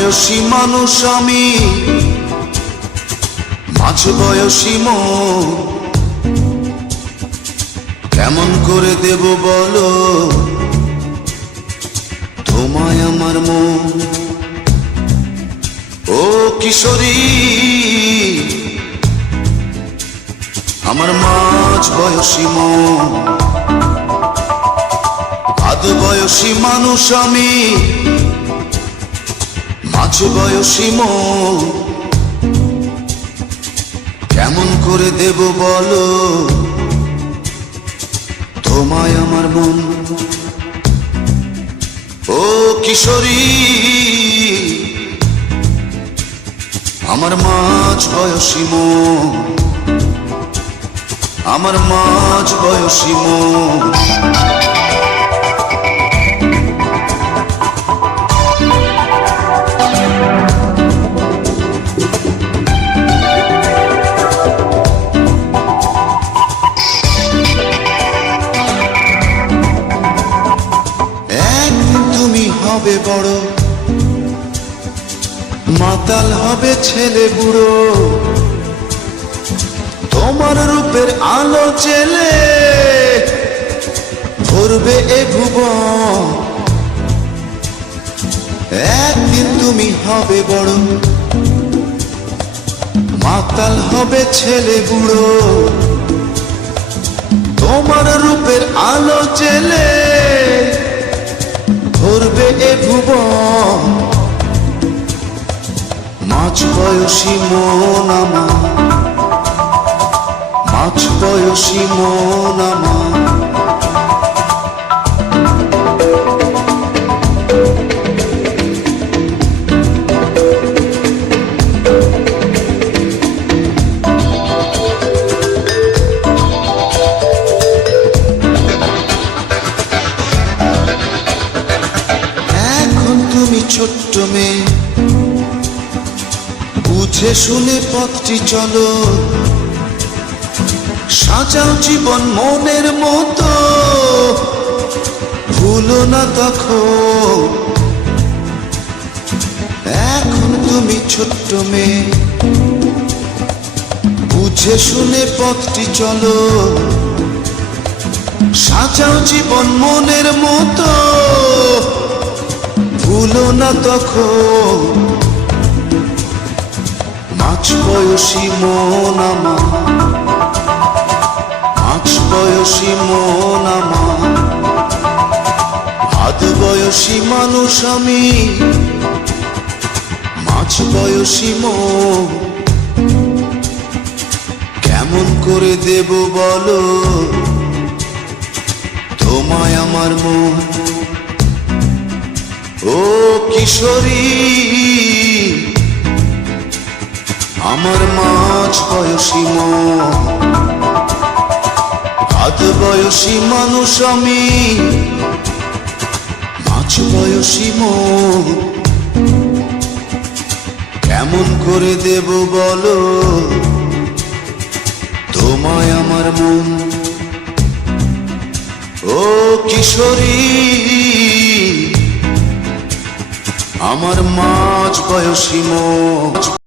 বয়সী মানুষ আমি, মাঝ বয়সী মন, কেমন করে দেব বলো তোমায় আমার মন। ও কিশোরী আমার মাঝ বয়সী মন, আধ বয়সী মানুষ আমি, মাঝ বয়সী মন, কেমন করে দেব বলো তোমায় আমার মন। ও কিশোরী আমার মাঝ বয়সী মন, আমার মাঝ বয়সী মন। একদিন তুমি হবে বড়, মাতাল হবে ছেলে বুড়ো, তোমার রূপের আলো জেলে ভরবে এ ভুবন। একদিন তুমি হবে বড়, মাতাল হবে ছেলে বুড়ো, তোমার রূপের আলো জেলে ভরবে এ ভুবন। মাঝ বয়সী মন আমার, মাঝ বয়সী মন আমার। এখন তুমি ছোট্ট মেয়ে, বুঝে শুনে পথটি চলো, সাজাও জীবন মনের মতো, ভুলো না তখন। এখন তুমি ছোট্ট মেয়ে, বুঝে শুনে পথটি চলো, সাজাও জীবন মনের মতো, ভুলো না তখন। মাঝ বয়সী মন আমার, মাঝ বয়সী মন আমার, আধ বয়সী মানুষ আমি, মাঝ বয়সী মন, কেমন করে দেব বলো তোমায় আমার মন। ও কিশোরী আমার মাঝ বয়সী মন, আধ বয়সী মানুষ আমি, মাঝ বয়সী মন, কেমন করে দেব বলো তোমায় আমার মন। ও কিশোরী আমার মাঝ বয়সী মন।